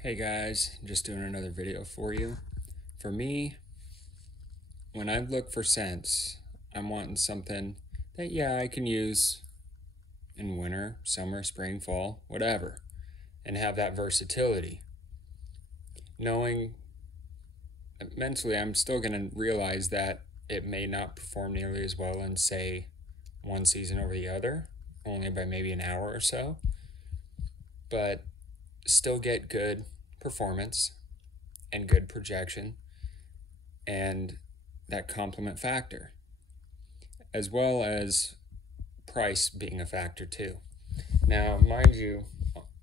Hey guys, just doing another video for you. For me, when I look for scents, I'm wanting something that, yeah, I can use in winter, summer, spring, fall, whatever, and have that versatility. Knowing mentally I'm still going to realize that it may not perform nearly as well in, say, one season over the other, only by maybe an hour or so, but still get good performance and good projection and that complement factor, as well as price being a factor too. Now, mind you,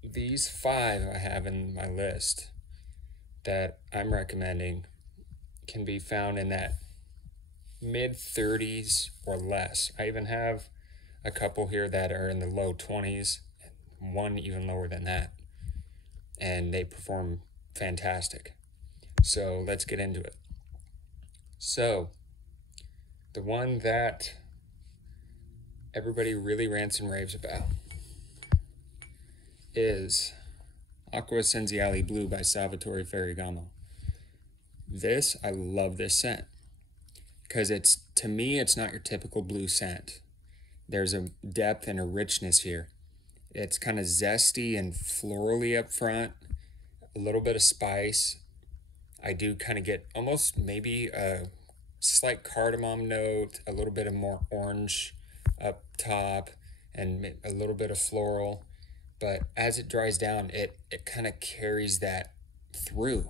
these 5 I have in my list that I'm recommending can be found in that mid-30s or less. I even have a couple here that are in the low 20s, one even lower than that, and they perform fantastic. So let's get into it. So the one that everybody really rants and raves about is Acqua Essenzially Blue by Salvatore Ferragamo. I love this scent because to me, it's not your typical blue scent. There's a depth and a richness here. It's kind of zesty and florally up front, a little bit of spice. I do kind of get almost maybe a slight cardamom note, a little bit of more orange up top, and a little bit of floral. But as it dries down, it kind of carries that through.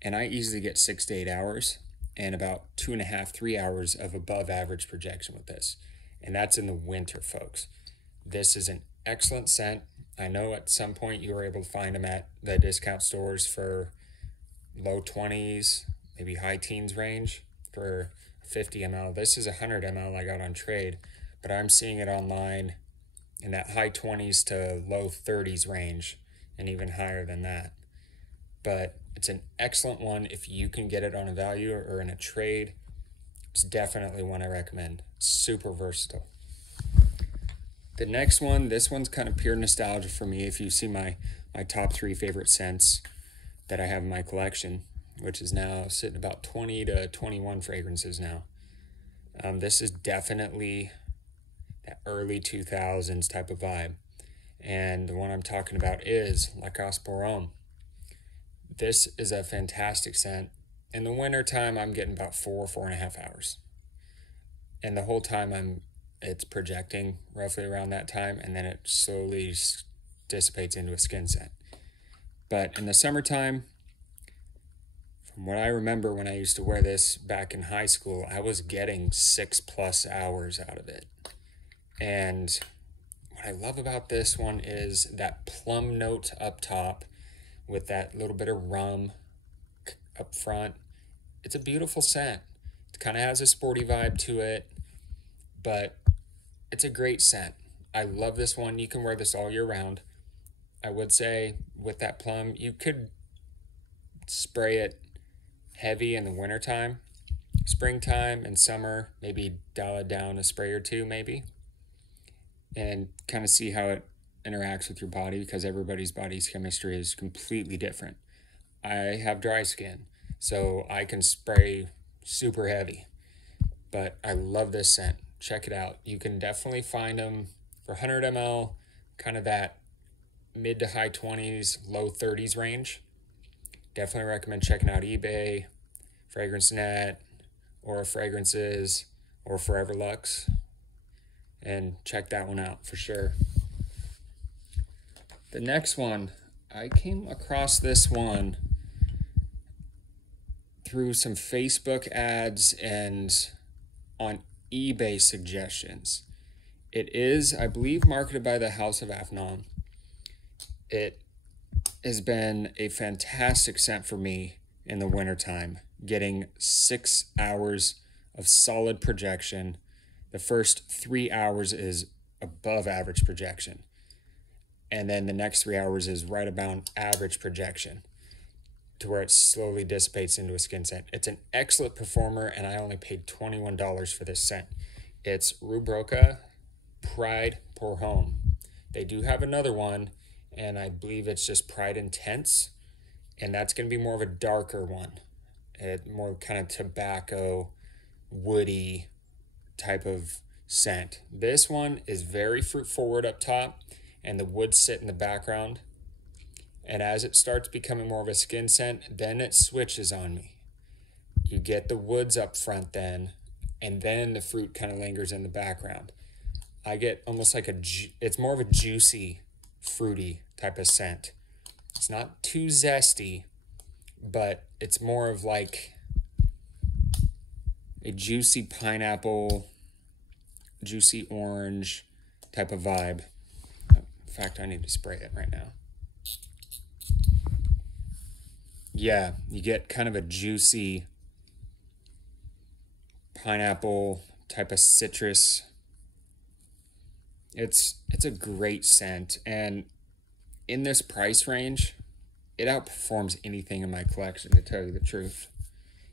And I easily get 6 to 8 hours and about 2.5, 3 hours of above average projection with this. And that's in the winter, folks. This is an excellent scent. I know at some point you were able to find them at the discount stores for low 20s, maybe high teens range for 50 ml. This is 100 ml I got on trade, but I'm seeing it online in that high 20s to low 30s range and even higher than that. But it's an excellent one if you can get it on a value or in a trade. It's definitely one I recommend. Super versatile. The next one, this one's kind of pure nostalgia for me. If you see my top 3 favorite scents that I have in my collection, which is now sitting about 20 to 21 fragrances now. This is definitely that early 2000s type of vibe. And the one I'm talking about is Lacoste homme. This is a fantastic scent. In the winter time, I'm getting about 4.5 hours. And the whole time it's projecting roughly around that time, and then it slowly dissipates into a skin scent. But in the summertime, from what I remember when I used to wear this back in high school, I was getting 6+ hours out of it. And what I love about this one is that plum note up top with that little bit of rum up front. It's a beautiful scent. It kind of has a sporty vibe to it, but it's a great scent. I love this one. You can wear this all year round. I would say with that plum, you could spray it heavy in the wintertime. Springtime and summer, maybe dial it down a spray or two maybe, and kind of see how it interacts with your body, because everybody's body's chemistry is completely different. I have dry skin, so I can spray super heavy, but I love this scent. Check it out. You can definitely find them for 100 ml, kind of that mid to high 20s, low 30s range. Definitely recommend checking out eBay, FragranceNet, or Fragrances, or Forever Luxe, and check that one out for sure. The next one, I came across this one through some Facebook ads and on eBay suggestions. It is, I believe, marketed by the House of Afnan. It has been a fantastic scent for me in the wintertime, getting 6 hours of solid projection. The first 3 hours is above average projection, and then the next 3 hours is right about average projection, to where it slowly dissipates into a skin scent. It's an excellent performer, and I only paid $21 for this scent. It's Rubroca Pride pour homme. They do have another one, and I believe it's just Pride Intense. and that's going to be more of a darker one. More kind of tobacco, woody type of scent. This one is very fruit forward up top, and the woods sit in the background. And as it starts becoming more of a skin scent, then it switches on me. You get the woods up front then, and then the fruit kind of lingers in the background. I get almost like it's more of a juicy, fruity type of scent. It's not too zesty, but it's more of like a juicy pineapple, juicy orange type of vibe. In fact, I need to spray it right now. Yeah, you get kind of a juicy pineapple type of citrus. It's a great scent, and in this price range, it outperforms anything in my collection, to tell you the truth.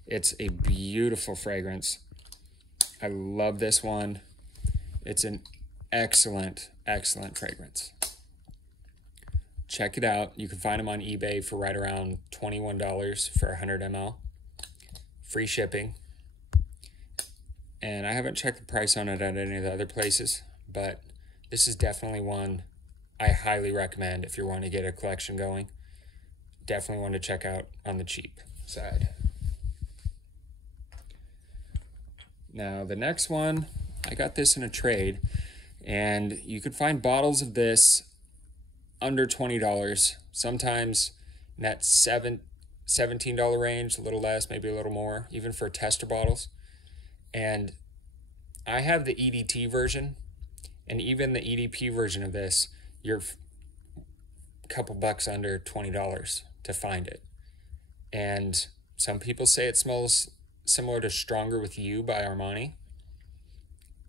It's a beautiful fragrance. I love this one. It's an excellent, excellent fragrance. Check it out. You can find them on eBay for right around $21 for 100 ml. Free shipping. And I haven't checked the price on it at any of the other places, but this is definitely one I highly recommend if you're wanting to get a collection going. Definitely one to check out on the cheap side. Now, the next one, I got this in a trade, and you can find bottles of this under $20, sometimes in that $17 range, a little less, maybe a little more, even for tester bottles. And I have the EDT version, and even the EDP version of this, you're a couple bucks under $20 to find it. And some people say it smells similar to Stronger With You by Armani.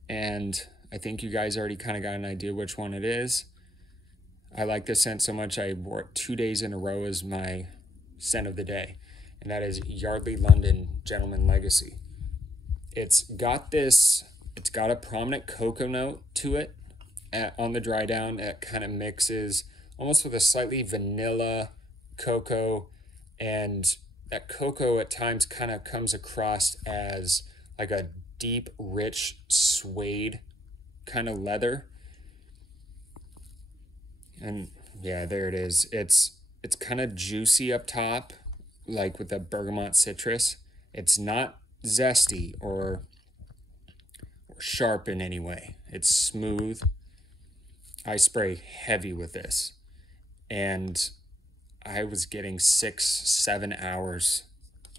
And I think you guys already kind of got an idea which one it is. I like this scent so much I wore it 2 days in a row as my scent of the day. And that is Yardley London Gentleman Legacy. It's got a prominent cocoa note to it on the dry down. It kind of mixes almost with a slightly vanilla cocoa, and that cocoa at times kind of comes across as like a deep, rich suede kind of leather. And yeah, there it is. It's kind of juicy up top, like with the bergamot citrus. It's not zesty or sharp in any way. It's smooth. I spray heavy with this, and I was getting 6-7 hours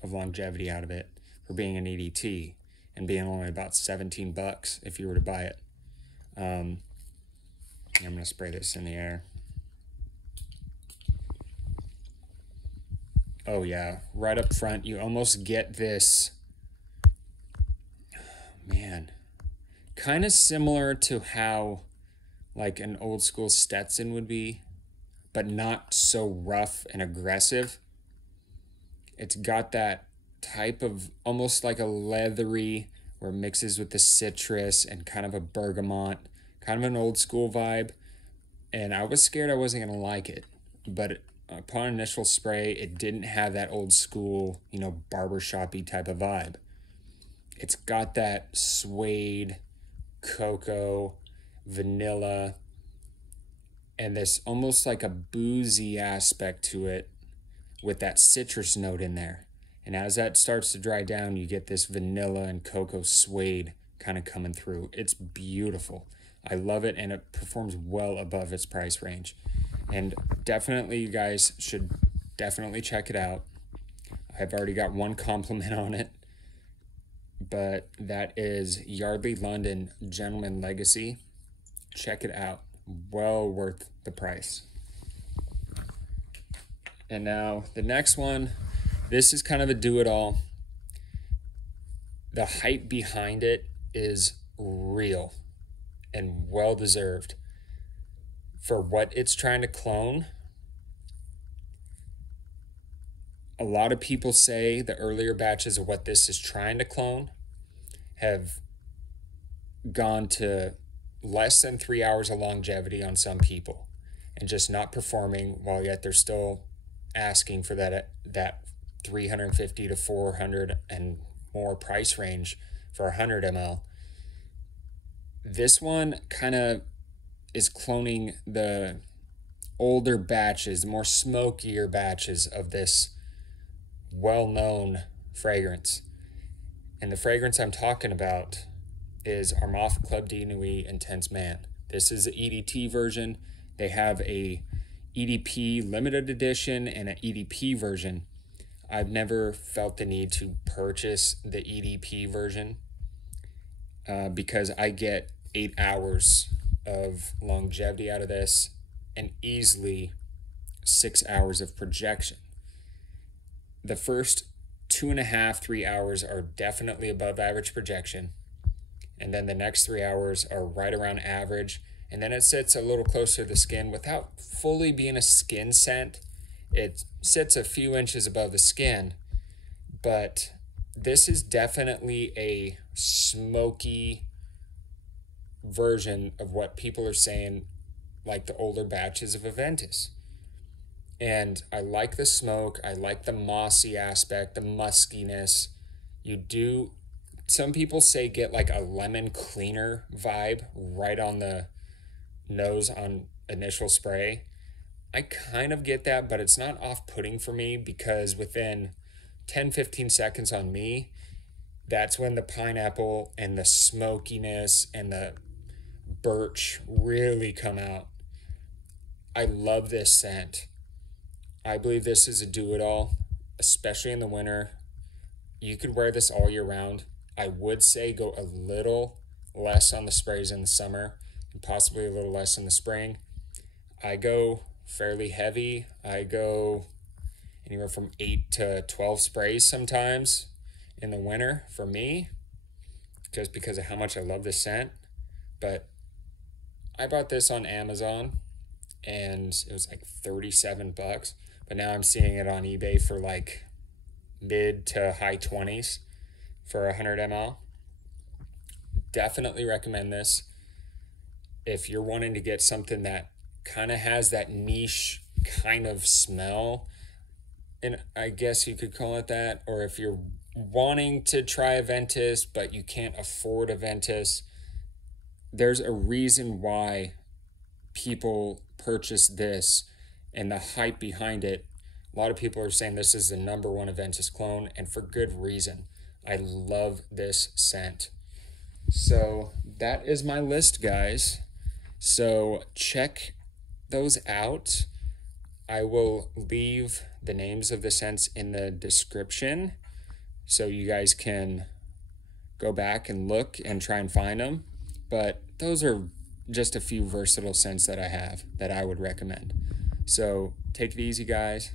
of longevity out of it for being an EDT and being only about 17 bucks if you were to buy it. I'm gonna spray this in the air. Oh yeah, right up front, you almost get this, man, kind of similar to how like an old school Stetson would be, but not so rough and aggressive. It's got that type of almost like a leathery, where it mixes with the citrus and kind of a bergamot, kind of an old school vibe. And I was scared I wasn't gonna like it, but upon initial spray, it didn't have that old school, barbershop-y type of vibe. It's got that suede, cocoa, vanilla, and this almost like a boozy aspect to it with that citrus note in there. And as that starts to dry down, you get this vanilla and cocoa suede kind of coming through. It's beautiful. I love it, and it performs well above its price range. And definitely, you guys should definitely check it out. I've already got one compliment on it, but that is Yardley London Gentleman Legacy. Check it out. Well worth the price. And now the next one, this is kind of a do-it-all. The hype behind it is real and well-deserved. For what it's trying to clone, a lot of people say the earlier batches of what this is trying to clone have gone to less than 3 hours of longevity on some people and just not performing, while yet they're still asking for that 350 to 400 and more price range for 100 ml. This one kind of is cloning the older batches, more smokier batches of this well-known fragrance. And the fragrance I'm talking about is Armaf Club de Nuit Intense Man. This is the EDT version. They have a EDP limited edition and an EDP version. I've never felt the need to purchase the EDP version because I get 8 hours of longevity out of this and easily 6 hours of projection. The first 2.5, 3 hours are definitely above average projection. And then the next 3 hours are right around average. And then it sits a little closer to the skin without fully being a skin scent. It sits a few inches above the skin, but this is definitely a smoky version of what people are saying, like the older batches of Aventus. And I like the smoke. I like the mossy aspect, the muskiness. Some people say get like a lemon cleaner vibe right on the nose on initial spray. I kind of get that, but it's not off-putting for me because within 10-15 seconds on me, that's when the pineapple and the smokiness and the birch really come out. I love this scent. I believe this is a do-it-all, especially in the winter. You could wear this all year round. I would say go a little less on the sprays in the summer and possibly a little less in the spring. I go fairly heavy. I go anywhere from 8 to 12 sprays sometimes in the winter for me, just because of how much I love this scent. But I bought this on Amazon and it was like $37, but now I'm seeing it on eBay for like mid to high 20s for 100 ml. Definitely recommend this if you're wanting to get something that kind of has that niche kind of smell, and I guess you could call it that, or if you're wanting to try Aventus but you can't afford Aventus, there's a reason why people purchase this and the hype behind it. A lot of people are saying this is the #1 Aventus clone, and for good reason. I love this scent. So that is my list, guys. So check those out. I will leave the names of the scents in the description so you guys can go back and look and try and find them. But those are just a few versatile scents that I have that I would recommend. So take it easy, guys.